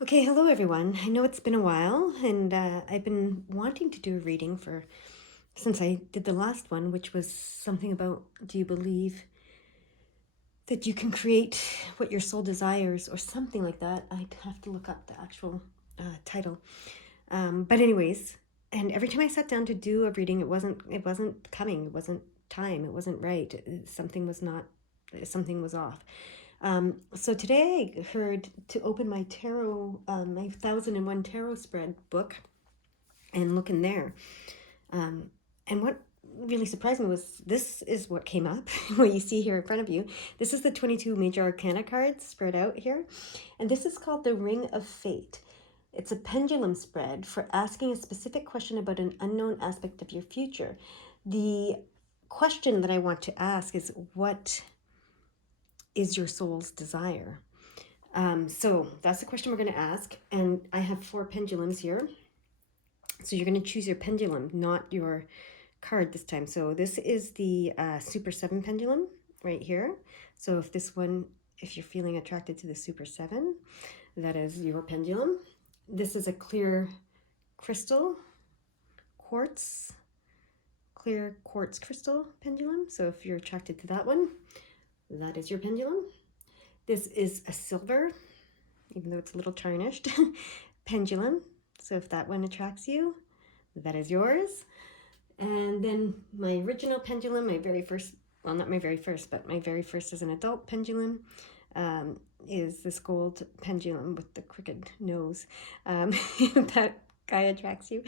Okay, hello everyone. I know it's been a while, and I've been wanting to do a reading since I did the last one, which was something about, do you believe that you can create what your soul desires, or something like that. I'd have to look up the actual title. But anyways, and every time I sat down to do a reading, it wasn't coming. It wasn't time. It wasn't right. Something was off. So today I heard to open my tarot, my 1001 tarot spread book, and look in there. And what really surprised me was this is what came up, what you see here in front of you. This is the 22 major arcana cards spread out here. And this is called the Ring of Fate. It's a pendulum spread for asking a specific question about an unknown aspect of your future. The question that I want to ask is, what is your soul's desire? So that's the question we're going to ask. And I have 4 pendulums here. So you're going to choose your pendulum, not your card this time. So this is the Super 7 pendulum right here. So if you're feeling attracted to the Super 7, that is your pendulum. This is a clear crystal, quartz, clear quartz crystal pendulum. So if you're attracted to that one, that is your pendulum. This is a silver, even though it's a little tarnished, pendulum. So if that one attracts you, that is yours. And then my original pendulum, my very first, well, not my very first, but my very first as an adult pendulum, is this gold pendulum with the crooked nose. That guy attracts you.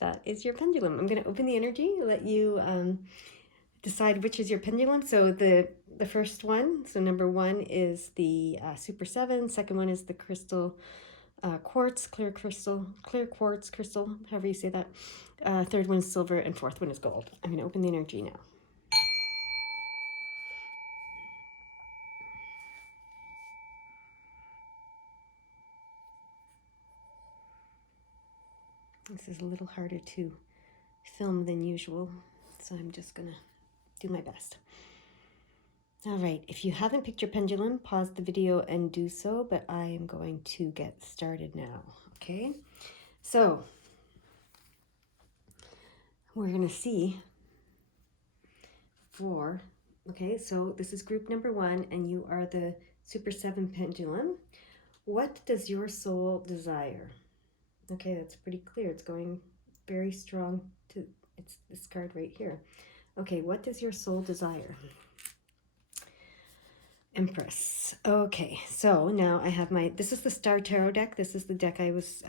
That is your pendulum. I'm going to open the energy, let you decide which is your pendulum. So the first one, so number 1 is the Super 7. Second one is the crystal quartz, clear quartz crystal, however you say that. Third one is silver, and fourth one is gold. I'm going to open the energy now. This is a little harder to film than usual, so I'm just going to do my best. All right, if you haven't picked your pendulum, pause the video and do so, but I am going to get started now, okay? So we're going to see okay, so this is group number 1, and you are the Super 7 pendulum. What does your soul desire? Okay, that's pretty clear. It's going very strong to, it's this card right here. Okay, what does your soul desire? Empress. Okay, so now I have this is the Star Tarot deck. This is the deck I was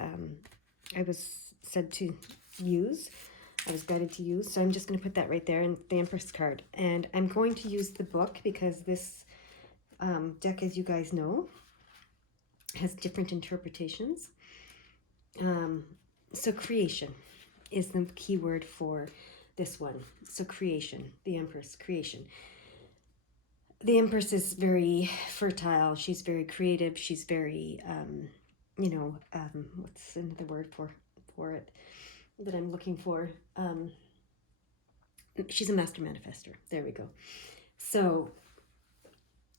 said to use. I was guided to use. So I'm just going to put that right there in the Empress card. And I'm going to use the book because this deck, as you guys know, has different interpretations. So creation is the key word for this one. So creation, the Empress, creation. The Empress is very fertile. She's very creative. She's very, what's another word for it that I'm looking for? She's a master manifester. There we go. So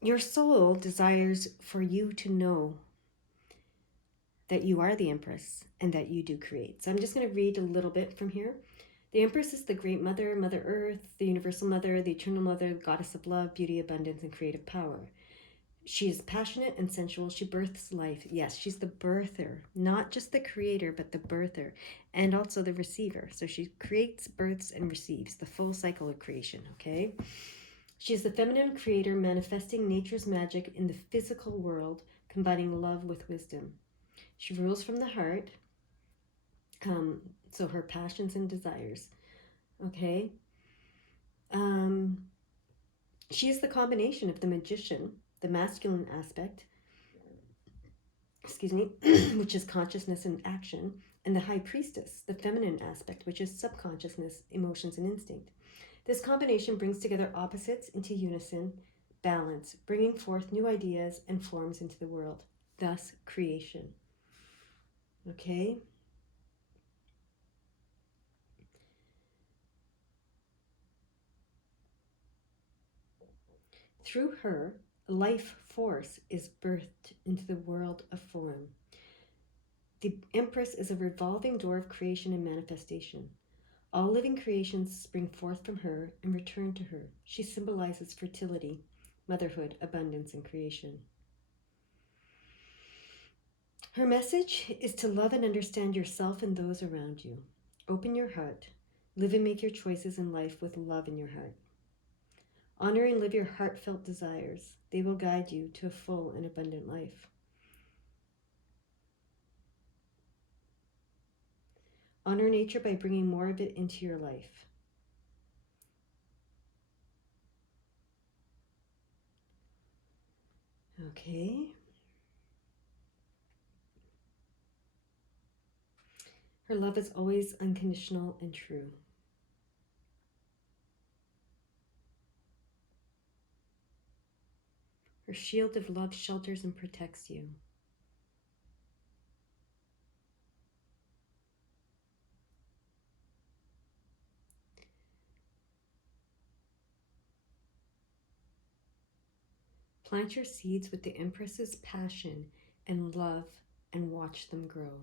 your soul desires for you to know that you are the Empress and that you do create. So I'm just going to read a little bit from here. The Empress is the great mother, Mother Earth, the universal mother, the eternal mother, the goddess of love, beauty, abundance, and creative power. She is passionate and sensual. She births life. Yes, she's the birther, not just the creator, but the birther, and also the receiver. So she creates, births, and receives, the full cycle of creation, okay? She is the feminine creator manifesting nature's magic in the physical world, combining love with wisdom. She rules from the heart, so her passions and desires, okay? She is the combination of the magician, the masculine aspect, which is consciousness and action, and the high priestess, the feminine aspect, which is subconsciousness, emotions, and instinct. This combination brings together opposites into unison, balance, bringing forth new ideas and forms into the world, thus creation. Okay? Through her, life force is birthed into the world of form. The Empress is a revolving door of creation and manifestation. All living creations spring forth from her and return to her. She symbolizes fertility, motherhood, abundance, and creation. Her message is to love and understand yourself and those around you. Open your heart. Live and make your choices in life with love in your heart. Honor and live your heartfelt desires. They will guide you to a full and abundant life. Honor nature by bringing more of it into your life. Okay. Her love is always unconditional and true. Her shield of love shelters and protects you. Plant your seeds with the Empress's passion and love and watch them grow.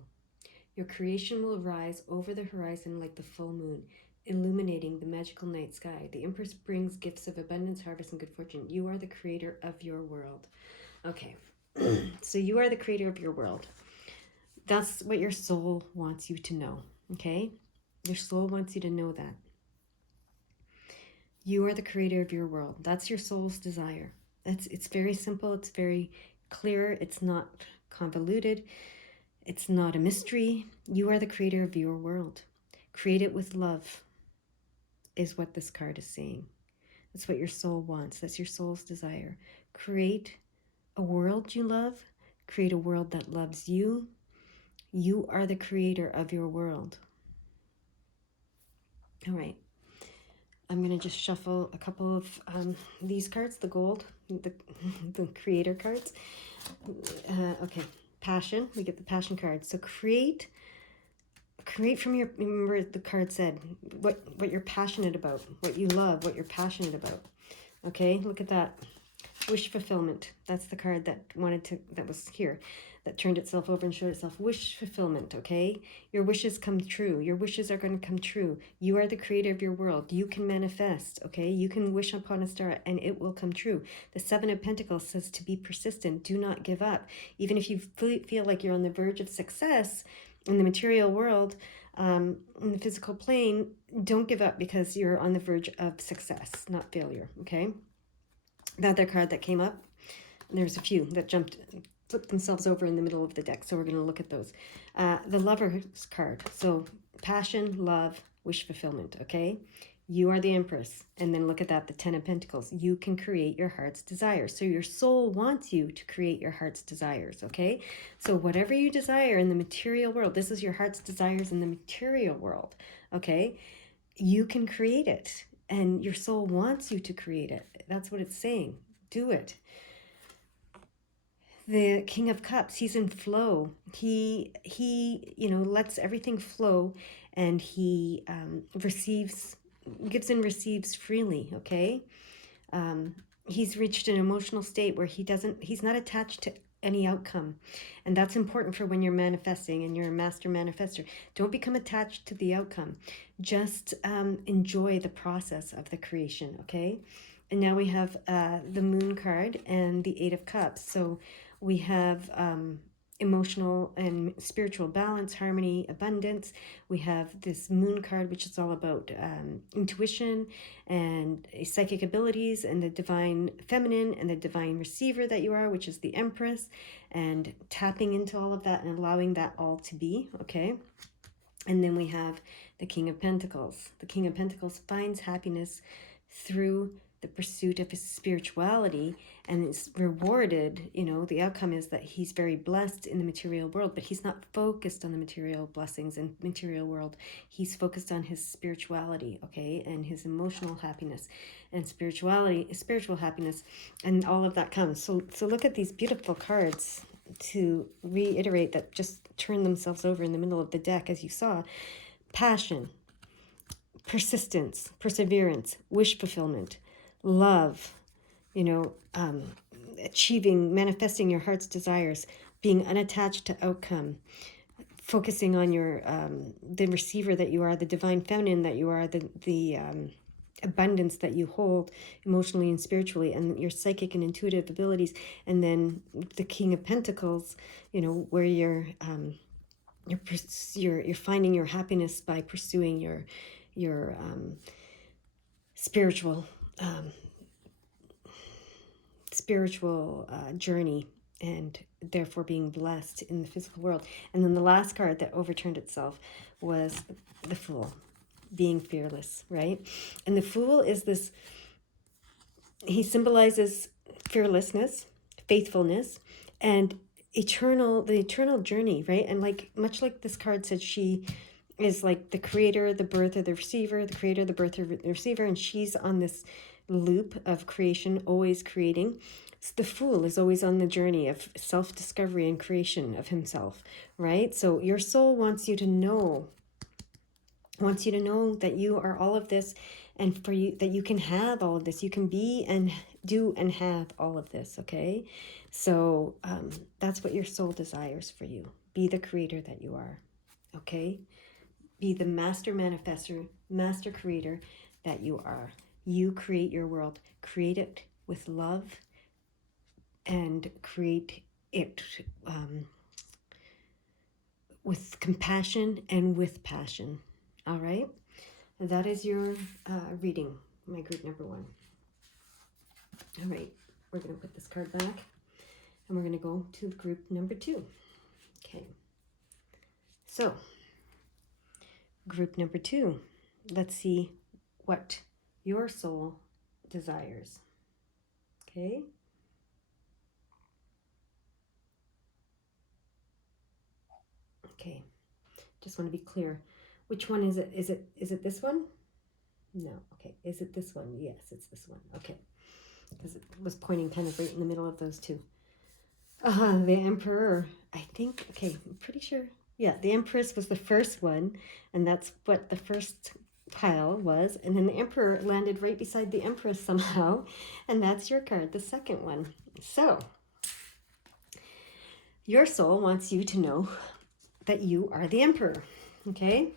Your creation will rise over the horizon like the full moon, illuminating the magical night sky. The Empress brings gifts of abundance, harvest, and good fortune. You are the creator of your world. Okay, so you are the creator of your world. That's what your soul wants you to know, okay? Your soul wants you to know that. You are the creator of your world. That's your soul's desire. It's very simple. It's very clear. It's not convoluted. It's not a mystery. You are the creator of your world. Create it with love is what this card is saying. That's what your soul wants. That's your soul's desire. Create a world you love. Create a world that loves you. You are the creator of your world. All right. I'm going to just shuffle a couple of these cards, the gold, the creator cards. Okay, passion. We get the passion card. So create from your, remember the card said, what you're passionate about, what you love, what you're passionate about. Okay, look at that. Wish fulfillment. That's the card that was here, that turned itself over and showed itself. Wish fulfillment, okay? Your wishes come true. Your wishes are going to come true. You are the creator of your world. You can manifest, okay? You can wish upon a star and it will come true. The Seven of Pentacles says to be persistent. Do not give up. Even if you feel like you're on the verge of success in the material world, in the physical plane, don't give up because you're on the verge of success, not failure, okay? The other card that came up, there's a few that flipped themselves over in the middle of the deck, so we're going to look at those. The Lover's card, so passion, love, wish fulfillment, okay? You are the Empress, and then look at that, the Ten of Pentacles. You can create your heart's desires. So your soul wants you to create your heart's desires, okay? So whatever you desire in the material world, this is your heart's desires in the material world, okay? You can create it. And your soul wants you to create it. That's what it's saying. Do it. The King of Cups, he's in flow. He lets everything flow, and he gives and receives freely, okay? He's reached an emotional state where he's not attached to any outcome. And that's important for when you're manifesting and you're a master manifester. Don't become attached to the outcome. Just enjoy the process of the creation, okay? And now we have the Moon card and the Eight of Cups. So we have emotional and spiritual balance, harmony, abundance. We have this Moon card, which is all about intuition and psychic abilities and the divine feminine and the divine receiver that you are, which is the Empress, and tapping into all of that and allowing that all to be, okay? And then we have the King of Pentacles. The King of Pentacles finds happiness through the pursuit of his spirituality, and is rewarded. The outcome is that he's very blessed in the material world, but he's not focused on the material blessings and material world. He's focused on his spirituality, okay, and his emotional happiness and spiritual happiness, and all of that comes. So look at these beautiful cards to reiterate that just turn themselves over in the middle of the deck, as you saw. Passion, persistence, perseverance, wish fulfillment, love, achieving, manifesting your heart's desires, being unattached to outcome, focusing on your the receiver that you are, the divine feminine that you are, the abundance that you hold emotionally and spiritually, and your psychic and intuitive abilities. And then the King of Pentacles, where you're finding your happiness by pursuing your spiritual um, journey, and therefore being blessed in the physical world. And then the last card that overturned itself was the Fool, being fearless, right? And the Fool is this, he symbolizes fearlessness, faithfulness, and the eternal journey, right? And much like this card said, she is like the creator, the birther, the receiver, the creator, the birther, the receiver, and she's on this loop of creation, always creating. So the Fool is always on the journey of self-discovery and creation of himself, right? So your soul wants you to know that you are all of this, and for you that you can have all of this, you can be and do and have all of this. Okay, so that's what your soul desires for you. Be the creator that you are. Okay, be the master manifester, master creator that you are. You create your world. Create it with love, and create it with compassion and with passion. All right? That is your reading, my group number 1. All right, we're going to put this card back, and we're going to go to group number 2. Okay. So, group number 2. Let's see what your soul desires. Okay? Okay. Just want to be clear. Which one is it? Is it this one? No. Okay. Is it this one? Yes, it's this one. Okay. Because it was pointing kind of right in the middle of those two. The Emperor, I think. Okay, I'm pretty sure. Yeah, the Empress was the first one, and that's what the first pile was. And then the Emperor landed right beside the Empress somehow, and that's your card, the second one. So, your soul wants you to know that you are the Emperor. Okay?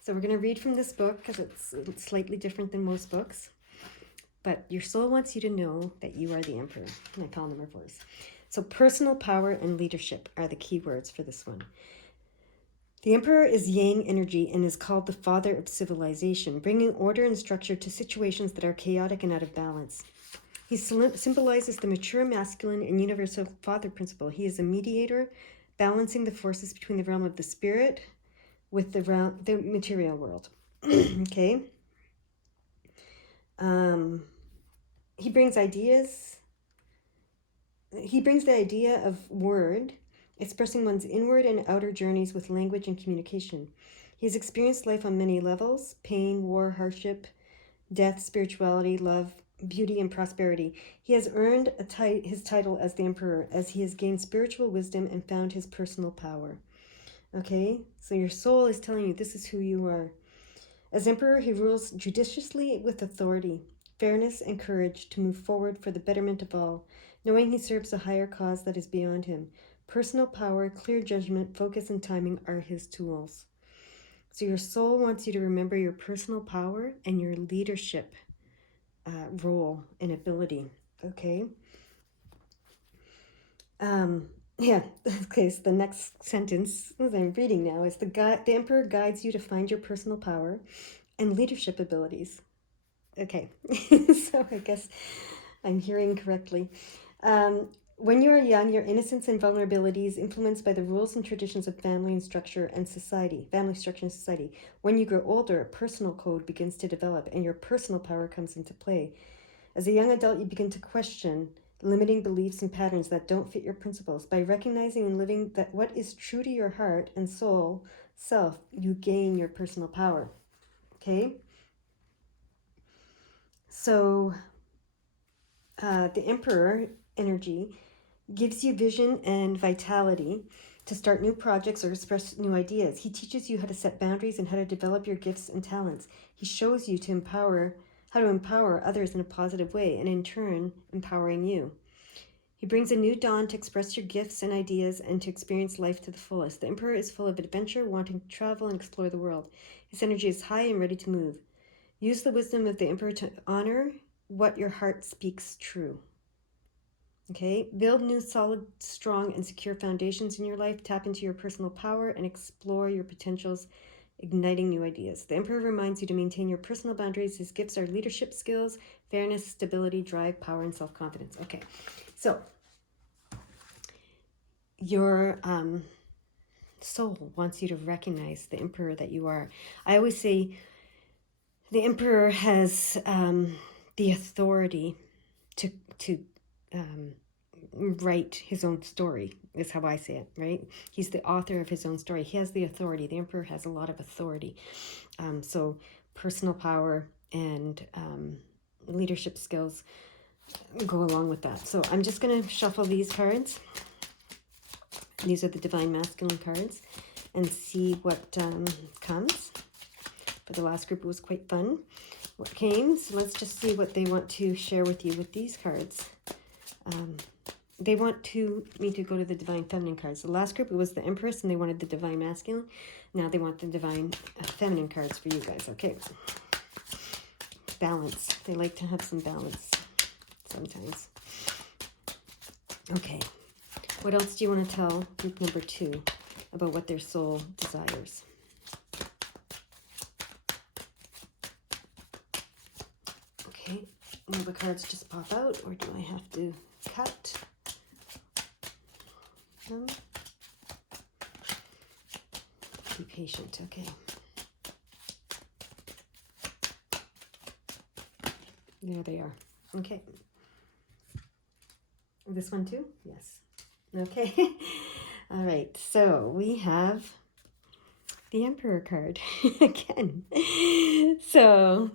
So we're going to read from this book because it's slightly different than most books. But your soul wants you to know that you are the Emperor. And I call them reverse. So personal power and leadership are the key words for this one. The Emperor is yang energy and is called the father of civilization, bringing order and structure to situations that are chaotic and out of balance. He symbolizes the mature masculine and universal father principle. He is a mediator, balancing the forces between the realm of the spirit with the material world. Okay? He brings the idea of word, expressing one's inward and outer journeys with language and communication. He has experienced life on many levels: pain, war, hardship, death, spirituality, love, beauty, and prosperity. He has earned his title as the Emperor as he has gained spiritual wisdom and found his personal power. Okay, so your soul is telling you this is who you are. As Emperor, he rules judiciously with authority, fairness, and courage to move forward for the betterment of all, knowing he serves a higher cause that is beyond him. Personal power, clear judgment, focus, and timing are his tools. So your soul wants you to remember your personal power and your leadership role and ability. Okay? Yeah, okay, so the next sentence as I'm reading now is the Emperor guides you to find your personal power and leadership abilities. Okay, so I guess I'm hearing correctly. When you are young, your innocence and vulnerability is influenced by the rules and traditions of family structure and society. When you grow older, a personal code begins to develop and your personal power comes into play. As a young adult, you begin to question limiting beliefs and patterns that don't fit your principles. By recognizing and living that what is true to your heart and soul self, you gain your personal power. Okay? So the Emperor energy gives you vision and vitality to start new projects or express new ideas. He teaches you how to set boundaries and how to develop your gifts and talents. He shows you how to empower others in a positive way, and in turn, empowering you. He brings a new dawn to express your gifts and ideas and to experience life to the fullest. The Emperor is full of adventure, wanting to travel and explore the world. His energy is high and ready to move. Use the wisdom of the Emperor to honor what your heart speaks true. Okay, build new, solid, strong, and secure foundations in your life. Tap into your personal power and explore your potentials, igniting new ideas. The Emperor reminds you to maintain your personal boundaries. His gifts are leadership skills, fairness, stability, drive, power, and self-confidence. Okay, so your soul wants you to recognize the Emperor that you are. I always say the Emperor has the authority to write his own story, is how I say it, right? He's the author of his own story. He has the authority. The Emperor has a lot of authority. So personal power and leadership skills go along with that. So I'm just going to shuffle these cards. These are the Divine Masculine cards, and see what comes. For the last group, it was quite fun what came. So let's just see what they want to share with you with these cards. They want me to go to the Divine Feminine cards. The last group, it was the Empress, and they wanted the Divine Masculine. Now they want the Divine Feminine cards for you guys. Okay. Balance. They like to have some balance sometimes. Okay. What else do you want to tell group number 2 about what their soul desires? Okay. Will the cards just pop out, or do I have to cut? Be patient, okay. There they are. Okay. This one too? Yes. Okay. All right. So we have the Emperor card again. So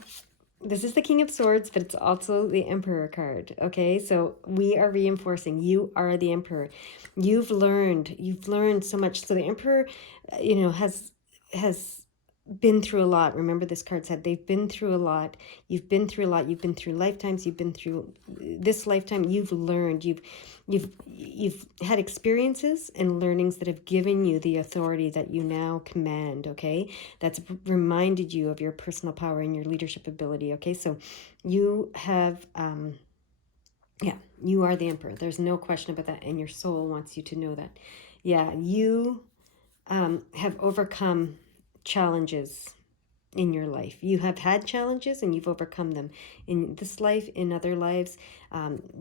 this is the King of Swords, but it's also the Emperor card. Okay, so we are reinforcing you are the Emperor. You've learned so much. So the Emperor, has been through a lot. Remember, this card said they've been through a lot. You've been through a lot. You've been through lifetimes. You've been through this lifetime. You've learned. You've had experiences and learnings that have given you the authority that you now command. Okay, that's reminded you of your personal power and your leadership ability. Okay, so you have you are the Emperor. There's no question about that, and your soul wants you to know that. Yeah, you have overcome challenges in your life. You have had challenges and you've overcome them in this life, in other lives.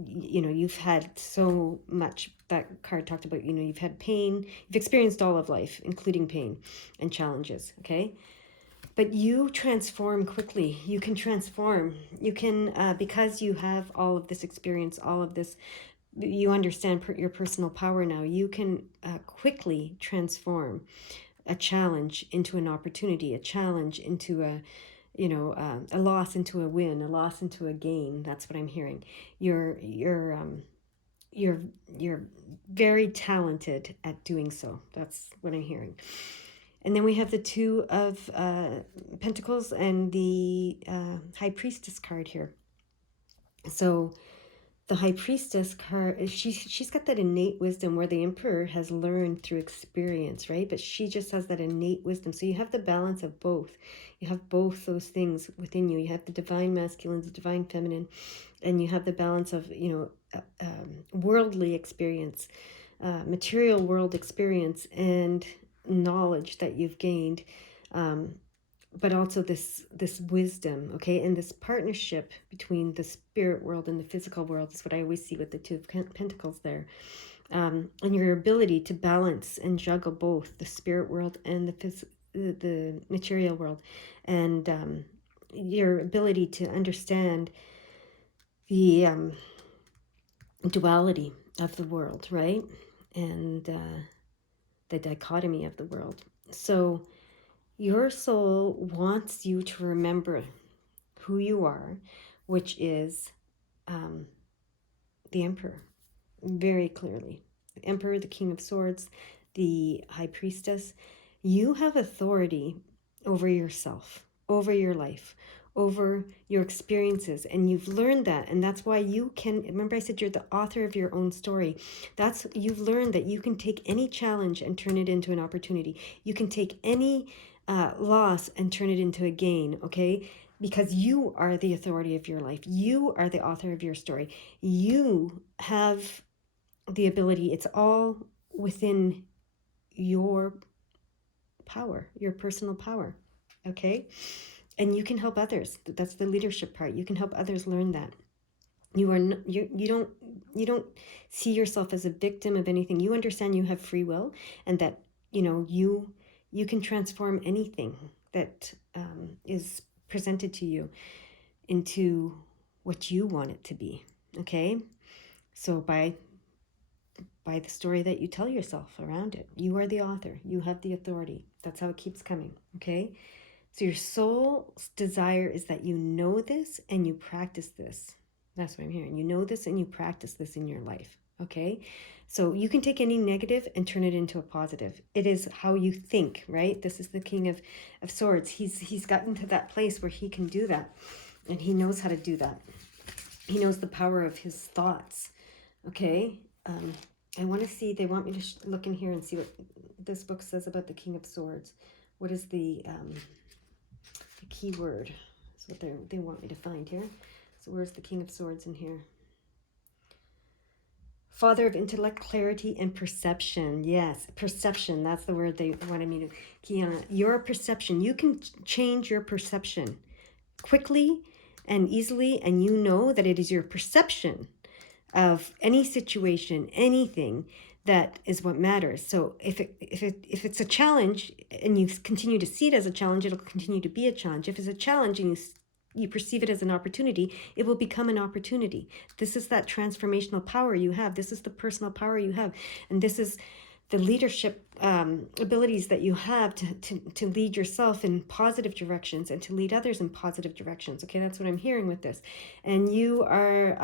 You've had so much. That card talked about, you've had pain. You've experienced all of life, including pain and challenges, okay? But you transform quickly. You can transform. You can, because you have all of this experience, all of this, you understand your personal power now. You can quickly transform a challenge into an opportunity, a challenge into a loss into a win, a loss into a gain. That's what I'm hearing. You're very talented at doing so. That's what I'm hearing. And then we have the 2 of Pentacles and the High Priestess card here. So the High Priestess card, she's got that innate wisdom where the Emperor has learned through experience, right? But she just has that innate wisdom. So you have the balance of both. You have both those things within you. You have the Divine Masculine, the Divine Feminine, and you have the balance of, worldly experience, material world experience, and knowledge that you've gained. But also this wisdom, okay, and this partnership between the spirit world and the physical world is what I always see with the 2 of Pentacles there, and your ability to balance and juggle both the spirit world and the material world, and your ability to understand the duality of the world, right, and the dichotomy of the world. So your soul wants you to remember who you are, which is the Emperor, very clearly. The Emperor, the King of Swords, the High Priestess. You have authority over yourself, over your life, over your experiences, and you've learned that, and that's why you can, remember I said you're the author of your own story. That's, you've learned that you can take any challenge and turn it into an opportunity. You can take any loss and turn it into a gain, okay? Because you are the authority of your life. You are the author of your story. You have the ability. It's all within your power, your personal power, okay? And you can help others. That's the leadership part. You can help others learn that. You are you don't see yourself as a victim of anything. You understand you have free will, and that you can transform anything that is presented to you into what you want it to be. Okay, so by the story that you tell yourself around it, you are the author. You have the authority. That's how it keeps coming. Okay. So your soul's desire is that you know this and you practice this. That's what I'm hearing. You know this and you practice this in your life. Okay. So you can take any negative and turn it into a positive. It is how you think, right? This is the King of Swords. He's gotten to that place where he can do that. And he knows how to do that. He knows the power of his thoughts. Okay. I want to see, they want me to look in here and see what this book says about the King of Swords. What is the key word? That's what they want me to find here. So where's the King of Swords in here? Father of intellect, clarity, and perception. Yes, perception. That's the word they wanted me to key on. Your perception. You can change your perception quickly and easily, and you know that it is your perception of any situation, anything, that is what matters. So if it's a challenge and you continue to see it as a challenge, it'll continue to be a challenge. If it's a challenge and you perceive it as an opportunity, it will become an opportunity. This is that transformational power you have. This is the personal power you have. And this is the leadership abilities that you have to lead yourself in positive directions and to lead others in positive directions. Okay, that's what I'm hearing with this. And you are,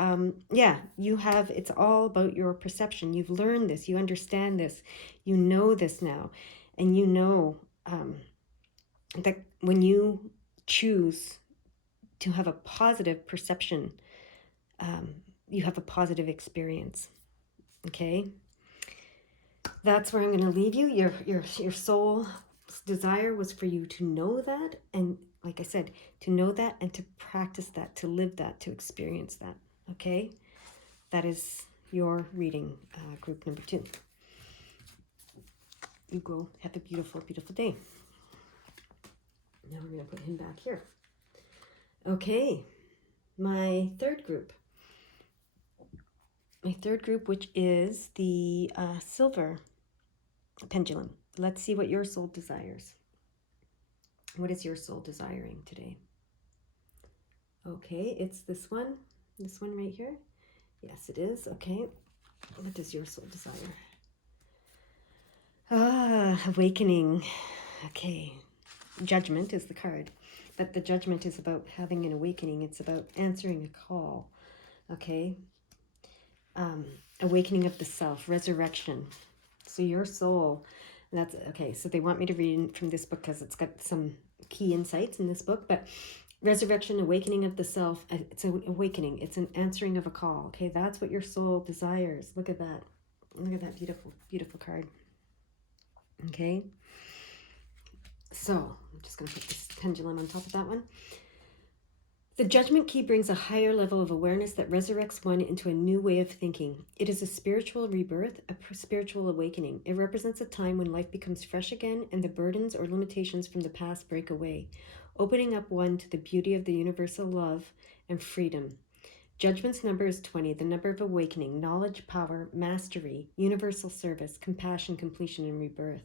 you have, it's all about your perception. You've learned this, you understand this, you know this now. And you know that when you choose to have a positive perception, you have a positive experience. Okay. That's where I'm going to leave you. Your soul's desire was for you to know that, and like I said, to know that and to practice that, to live that, to experience that. Okay, that is your reading, group number 2. You go have a beautiful, beautiful day. Now we're going to put him back here. Okay, my third group. My third group, which is the silver pendulum. Let's see what your soul desires. What is your soul desiring today? Okay, it's this one right here. Yes, it is. Okay, what does your soul desire? Awakening. Okay, judgment is the card, but the judgment is about having an awakening. It's about answering a call. Okay, awakening of the self, resurrection. So your soul, that's okay. So they want me to read from this book because it's got some key insights in this book. But resurrection, awakening of the self. It's an awakening. It's an answering of a call. Okay, that's what your soul desires. Look at that. Look at that beautiful, beautiful card. Okay. So I'm just going to put this pendulum on top of that one. The judgment key brings a higher level of awareness that resurrects one into a new way of thinking. It is a spiritual rebirth, a spiritual awakening. It represents a time when life becomes fresh again and the burdens or limitations from the past break away, opening up one to the beauty of the universal love and freedom. Judgment's number is 20, the number of awakening, knowledge, power, mastery, universal service, compassion, completion, and rebirth.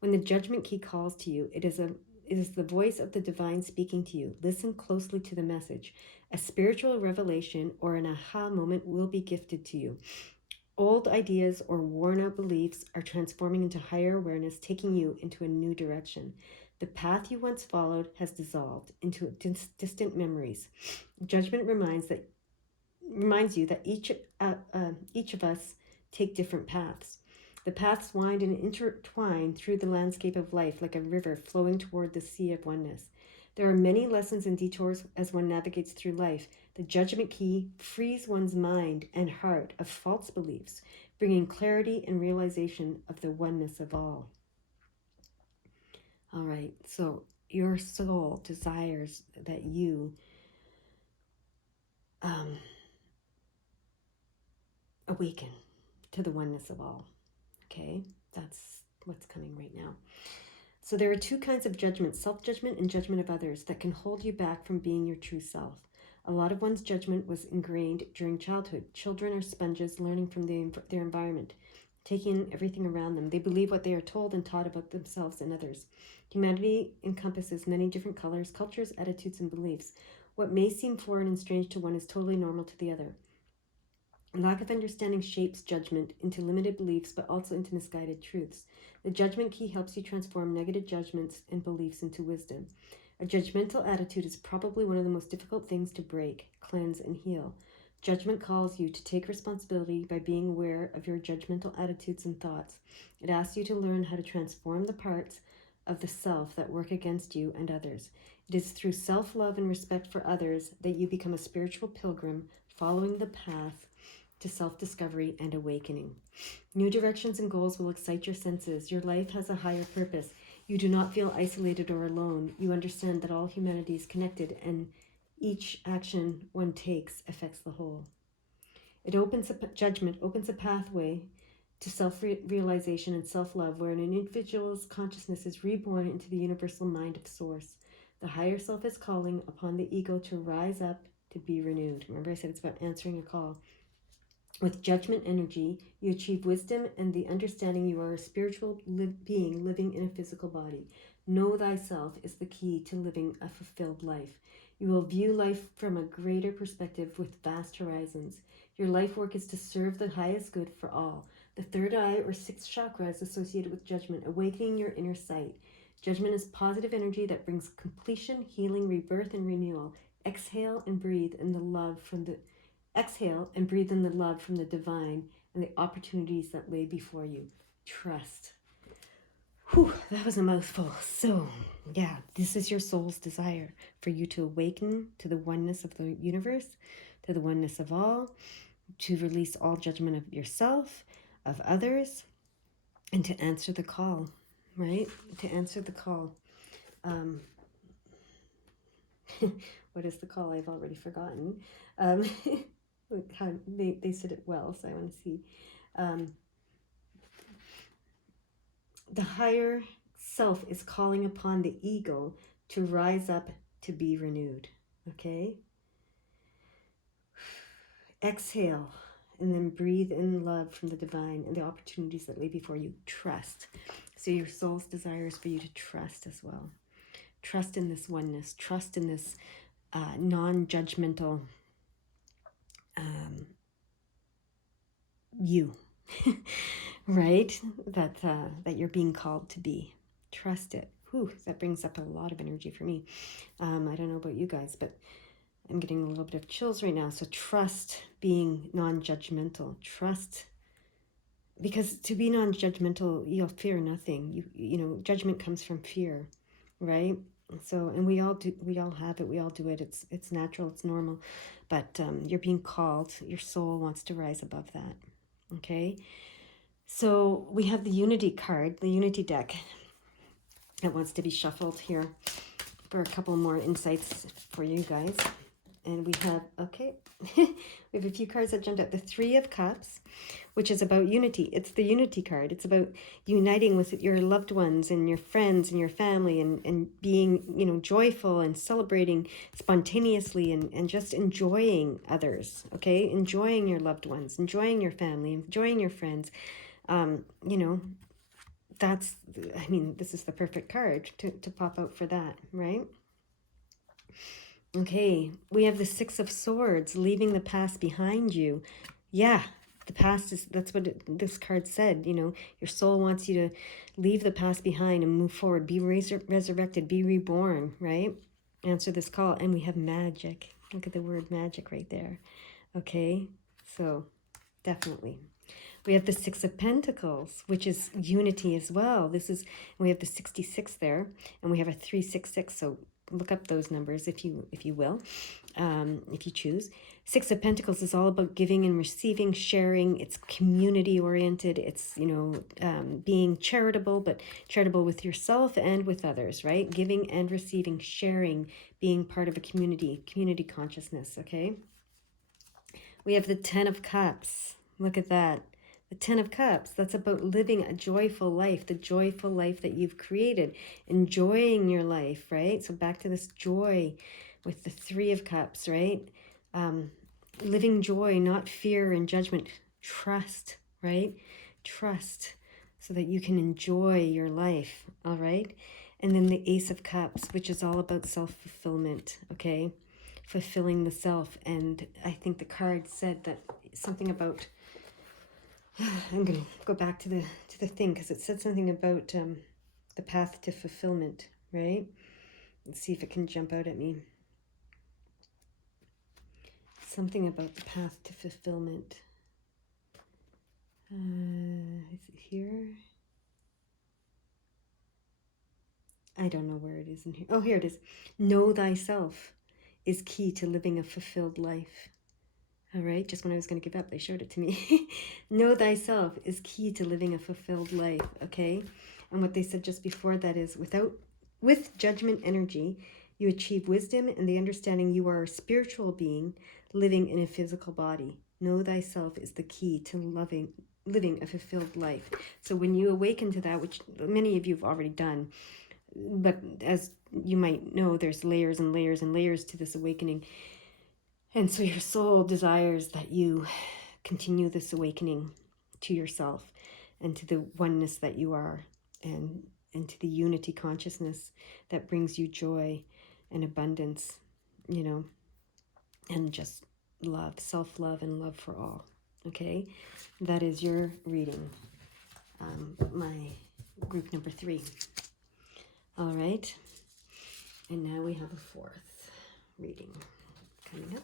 When the judgment key calls to you, it is the voice of the divine speaking to you. Listen closely to the message. A spiritual revelation or an aha moment will be gifted to you. Old ideas or worn-out beliefs are transforming into higher awareness, taking you into a new direction. The path you once followed has dissolved into distant memories. Judgment reminds you that each of us take different paths. The paths wind and intertwine through the landscape of life like a river flowing toward the sea of oneness. There are many lessons and detours as one navigates through life. The judgment key frees one's mind and heart of false beliefs, bringing clarity and realization of the oneness of all. All right, so your soul desires that you awaken to the oneness of all. Okay, that's what's coming right now. So there are two kinds of judgment, self-judgment and judgment of others, that can hold you back from being your true self. A lot of one's judgment was ingrained during childhood. Children are sponges learning from their environment, taking in everything around them. They believe what they are told and taught about themselves and others. Humanity encompasses many different colors, cultures, attitudes, and beliefs. What may seem foreign and strange to one is totally normal to the other. Lack of understanding shapes judgment into limited beliefs, but also into misguided truths. The judgment key helps you transform negative judgments and beliefs into wisdom. A judgmental attitude is probably one of the most difficult things to break, cleanse, and heal. Judgment calls you to take responsibility by being aware of your judgmental attitudes and thoughts. It asks you to learn how to transform the parts of the self that work against you and others. It is through self-love and respect for others that you become a spiritual pilgrim, following the path to self-discovery and awakening. New directions and goals will excite your senses. Your life has a higher purpose. You do not feel isolated or alone. You understand that all humanity is connected, and each action one takes affects the whole. Judgment opens a pathway to self-realization and self-love, where an individual's consciousness is reborn into the universal mind of Source. The higher self is calling upon the ego to rise up, to be renewed. Remember I said it's about answering a call. With judgment energy, you achieve wisdom and the understanding you are a spiritual being living in a physical body. Know thyself is the key to living a fulfilled life. You will view life from a greater perspective with vast horizons. Your life work is to serve the highest good for all. The third eye or sixth chakra is associated with judgment, awakening your inner sight. Judgment is positive energy that brings completion, healing, rebirth, and renewal. Exhale and breathe in the love from the love from the divine and the opportunities that lay before you. Trust. Whew, that was a mouthful. So, yeah, this is your soul's desire, for you to awaken to the oneness of the universe, to the oneness of all, to release all judgment of yourself, of others, and to answer the call, right? To answer the call. What is the call? I've already forgotten. How they said it well, so I want to see. The higher self is calling upon the ego to rise up, to be renewed. Okay? Exhale and then breathe in love from the divine and the opportunities that lay before you. Trust. So your soul's desire is for you to trust as well. Trust in this oneness. Trust in this non-judgmental you, right? That you're being called to be. Trust it. Whew, that brings up a lot of energy for me. I don't know about you guys, but I'm getting a little bit of chills right now. So trust being non-judgmental. Trust, because to be non-judgmental, you'll fear nothing. You know, judgment comes from fear, right? So, and we all have it. We all do it. It's natural. It's normal. But you're being called. Your soul wants to rise above that. Okay. So we have the Unity card, the Unity deck, that wants to be shuffled here for a couple more insights for you guys. And we have, okay, we have a few cards that jumped out. The Three of Cups, which is about unity. It's the Unity card. It's about uniting with your loved ones and your friends and your family, and being, you know, joyful and celebrating spontaneously, and just enjoying others, okay? Enjoying your loved ones, enjoying your family, enjoying your friends. You know, that's, I mean, this is the perfect card to pop out for that, right? Okay, we have the Six of Swords, leaving the past behind you. Yeah, the past is, that's what this card said, you know, your soul wants you to leave the past behind and move forward, be resurrected, be reborn, right? Answer this call. And we have magic. Look at the word magic right there. Okay, so definitely. We have the Six of Pentacles, which is unity as well. This is, we have the 66 there, and we have a 366, so look up those numbers if you will, if you choose. Six of Pentacles is all about giving and receiving, sharing. It's community oriented. It's, being charitable, but charitable with yourself and with others, right? Giving and receiving, sharing, being part of a community consciousness, okay? We have the Ten of Cups. Look at that. The Ten of Cups, that's about living a joyful life, the joyful life that you've created, enjoying your life, right? So back to this joy with the Three of Cups, right? Living joy, not fear and judgment. Trust, right? Trust so that you can enjoy your life, all right? And then the Ace of Cups, which is all about self-fulfillment, okay? Fulfilling the self. And I think the card said that something about, I'm going to go back to the thing because it said something about the path to fulfillment, right? Let's see if it can jump out at me. Something about the path to fulfillment. Is it here? I don't know where it is in here. Oh, here it is. Know thyself is key to living a fulfilled life. All right, just when I was going to give up, they showed it to me. Know thyself is key to living a fulfilled life, okay? And what they said just before that is with judgment energy, you achieve wisdom and the understanding you are a spiritual being living in a physical body. Know thyself is the key to living a fulfilled life. So when you awaken to that, which many of you have already done, but as you might know, there's layers and layers and layers to this awakening. And so your soul desires that you continue this awakening to yourself and to the oneness that you are, and to the unity consciousness that brings you joy and abundance, and just love, self-love and love for all. Okay, that is your reading, my group number 3. All right, and now we have a fourth reading coming up.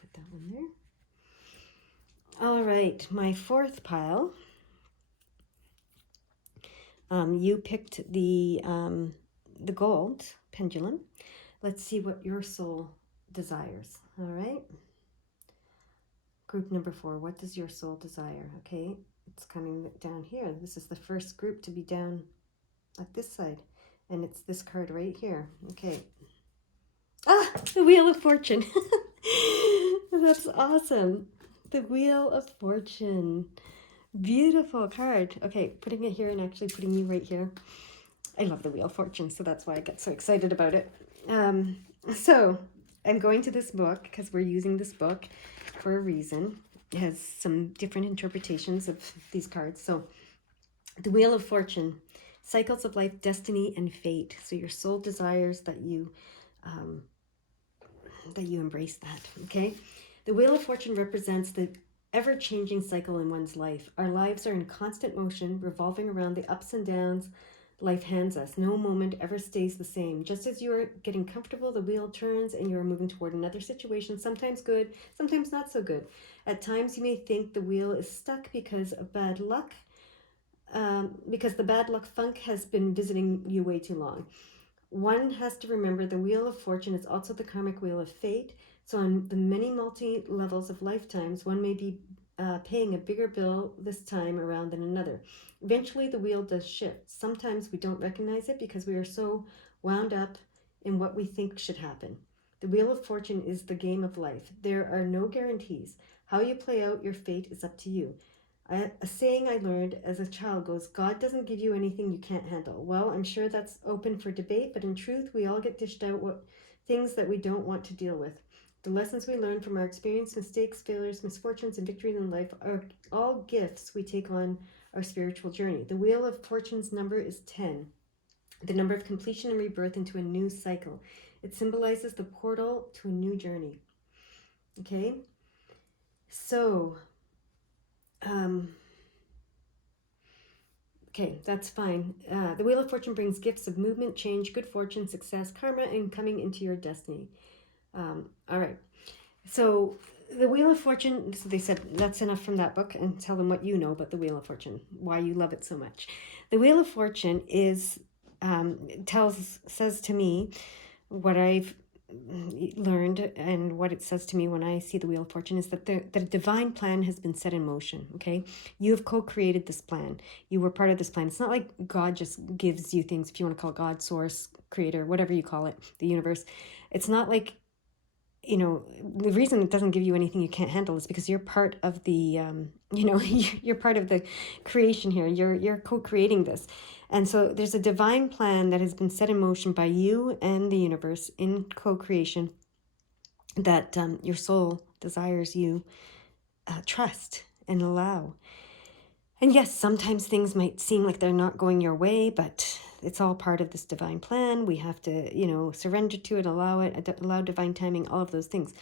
Put that one there. All right, my fourth pile. You picked the gold pendulum. Let's see what your soul desires. All right. Group number 4. What does your soul desire? Okay, it's coming down here. This is the first group to be down at this side, and it's this card right here. Okay. Ah, the Wheel of Fortune. That's awesome. The Wheel of Fortune. Beautiful card. Okay, putting it here and actually putting you right here. I love the Wheel of Fortune, so that's why I get so excited about it. So I'm going to this book because we're using this book for a reason. It has some different interpretations of these cards. So the Wheel of Fortune, cycles of life, destiny, and fate. So your soul desires that you embrace that, okay? The Wheel of Fortune represents the ever-changing cycle in one's life. Our lives are in constant motion, revolving around the ups and downs life hands us. No moment ever stays the same. Just as you are getting comfortable, the wheel turns and you are moving toward another situation, sometimes good, sometimes not so good. At times you may think the wheel is stuck because of bad luck, because the bad luck funk has been visiting you way too long. One has to remember the Wheel of Fortune is also the karmic wheel of fate. So on the many multi-levels of lifetimes, one may be paying a bigger bill this time around than another. Eventually, the wheel does shift. Sometimes we don't recognize it because we are so wound up in what we think should happen. The Wheel of Fortune is the game of life. There are no guarantees. How you play out your fate is up to you. A saying I learned as a child goes, God doesn't give you anything you can't handle. Well, I'm sure that's open for debate, but in truth, we all get dished out things that we don't want to deal with. The lessons we learn from our experience, mistakes, failures, misfortunes, and victories in life are all gifts we take on our spiritual journey. The Wheel of Fortune's number is 10, the number of completion and rebirth into a new cycle. It symbolizes the portal to a new journey. Okay? So, okay, that's fine. The Wheel of Fortune brings gifts of movement, change, good fortune, success, karma, and coming into your destiny. All right. So the Wheel of Fortune, so they said that's enough from that book, and tell them what you know about the Wheel of Fortune, why you love it so much. The Wheel of Fortune is says to me what I've learned, and what it says to me when I see the Wheel of Fortune is that the divine plan has been set in motion. Okay, you have co-created this plan. You were part of this plan. It's not like God just gives you things, if you want to call it God, source, creator, whatever you call it, the universe. It's not like, the reason it doesn't give you anything you can't handle is because you're part of the you're part of the creation here. You're co-creating this. And so there's a divine plan that has been set in motion by you and the universe in co-creation that your soul desires you trust and allow. And yes, sometimes things might seem like they're not going your way, but it's all part of this divine plan. We have to, surrender to it, allow it, allow divine timing, all of those things.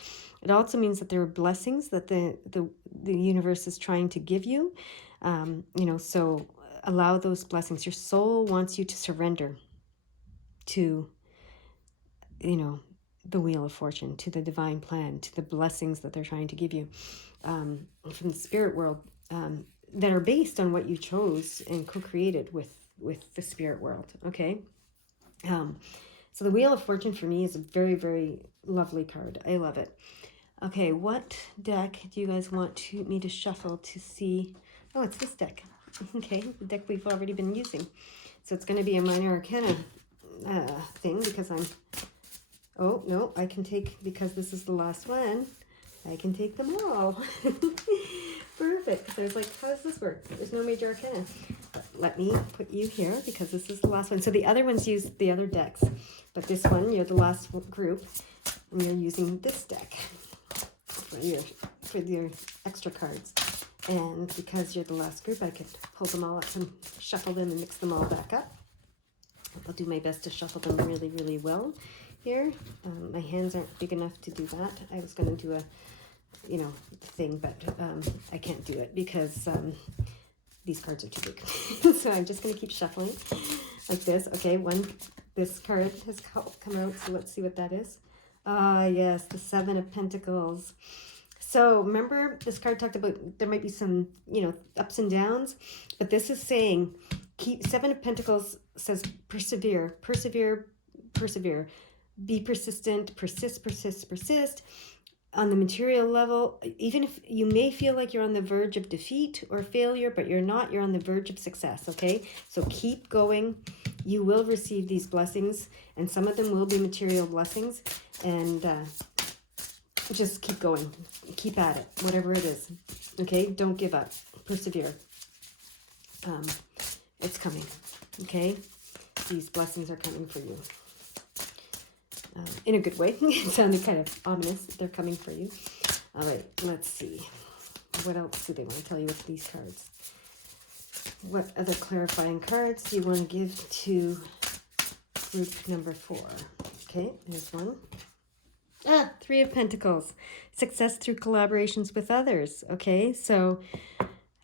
It also means that there are blessings that the universe is trying to give you. So allow those blessings. Your soul wants you to surrender to, the Wheel of Fortune, to the divine plan, to the blessings that they're trying to give you from the spirit world. That are based on what you chose and co-created with the spirit world. Okay. So the Wheel of Fortune for me is a very, very lovely card. I love it. Okay, what deck do you guys want me to shuffle to see? Oh, it's this deck. Okay, the deck we've already been using. So it's going to be a minor arcana thing, because oh no, I can take, because this is the last one, I can take them all. Perfect. So I was like, how does this work? There's no major arcana. But let me put you here, because this is the last one. So the other ones use the other decks, but this one, you're the last group, and you're using this deck for your extra cards. And because you're the last group, I could pull them all up and shuffle them and mix them all back up. I'll do my best to shuffle them really, really well here. My hands aren't big enough to do that. I was going to do a thing, but I can't do it because these cards are too big. So I'm just going to keep shuffling like this. Okay, this card has come out, so let's see what that is. Yes, the Seven of Pentacles. So remember, this card talked about there might be some, ups and downs, but this is saying Seven of Pentacles says persevere, persevere, persevere. Be persistent, persist. On the material level, even if you may feel like you're on the verge of defeat or failure, but you're not, you're on the verge of success, okay? So keep going. You will receive these blessings, and some of them will be material blessings, and just keep going. Keep at it, whatever it is, okay? Don't give up. Persevere. It's coming, okay? These blessings are coming for you. In a good way. It sounded kind of ominous. They're coming for you. All right, let's see. What else do they want to tell you with these cards? What other clarifying cards do you want to give to group number 4? Okay, there's one. Three of Pentacles. Success through collaborations with others. Okay, so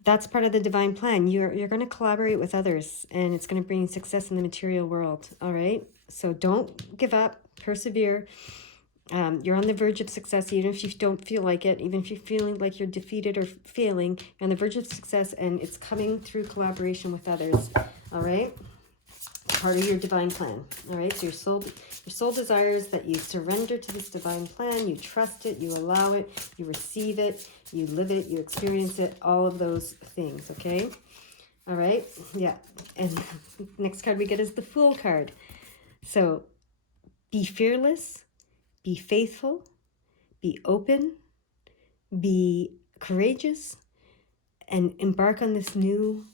that's part of the divine plan. You're going to collaborate with others, and it's going to bring success in the material world. All right, so don't give up. Persevere. You're on the verge of success, even if you don't feel like it, even if you're feeling like you're defeated or failing. You're on the verge of success, and it's coming through collaboration with others. All right, part of your divine plan. All right, so your soul desires that you surrender to this divine plan. You trust it, you allow it, you receive it, you live it, you experience it, all of those things. Okay, all right, yeah. And next card we get is the Fool card. So be fearless, be faithful, be open, be courageous, and embark on this new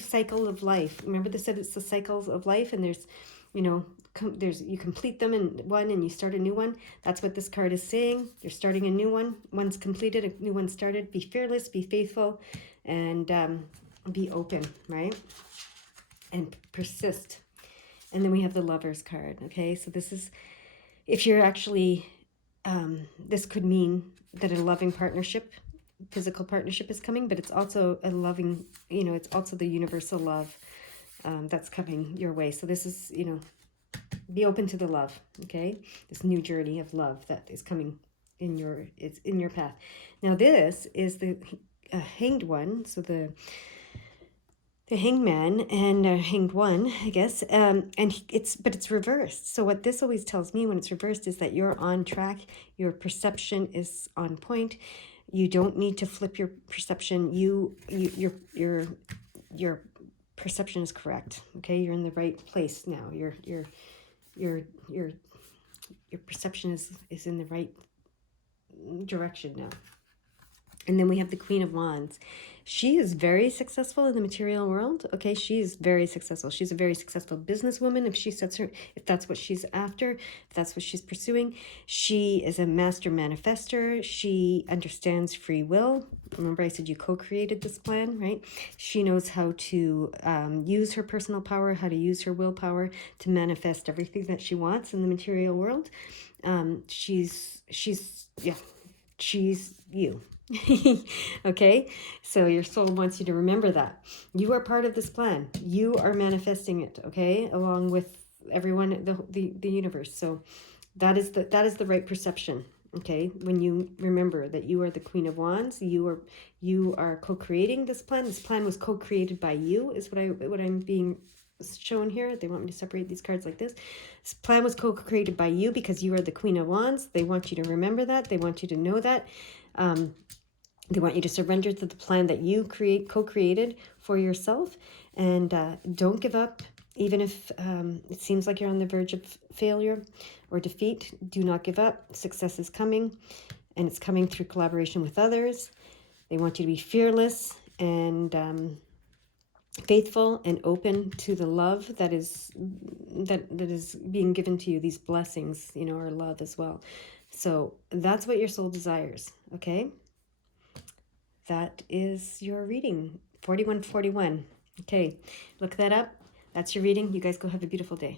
cycle of life. Remember, they said it's the cycles of life, and there's, you complete them in one and you start a new one. That's what this card is saying. You're starting a new one. One's completed, a new one started. Be fearless, be faithful, and be open, right? And persist. And then we have the Lovers card, okay? So this is, if you're actually, this could mean that a loving partnership, physical partnership is coming, but it's also a loving, it's also the universal love that's coming your way. So this is, be open to the love, okay? This new journey of love that is coming it's in your path. Now this is the Hanged one, so the the Hangman and Hanged One, I guess. But it's reversed. So what this always tells me when it's reversed is that you're on track. Your perception is on point. You don't need to flip your perception. Your perception is correct. Okay, you're in the right place now. Your perception is in the right direction now. And then we have the Queen of Wands. She is very successful in the material world. Okay, she's very successful. She's a very successful businesswoman. If that's what she's after, if that's what she's pursuing. She is a master manifester. She understands free will. Remember, I said you co-created this plan, right? She knows how to use her personal power, how to use her willpower to manifest everything that she wants in the material world. She's you. Okay, so your soul wants you to remember that you are part of this plan. You are manifesting it, okay, along with everyone, the universe. So that is the right perception. Okay, when you remember that you are the Queen of Wands, you are co-creating this plan. This plan was co-created by you, is what I'm being shown here. They want me to separate these cards like this. This plan was co-created by you because you are the Queen of Wands. They want you to remember that. They want you to know that. They want you to surrender to the plan that you co-created for yourself, and don't give up. Even if it seems like you're on the verge of failure or defeat, do not give up. Success is coming, and it's coming through collaboration with others. They want you to be fearless and faithful and open to the love that is being given to you. These blessings, are love as well. So that's what your soul desires. Okay. That is your reading, 4141. Okay, look that up. That's your reading. You guys go have a beautiful day.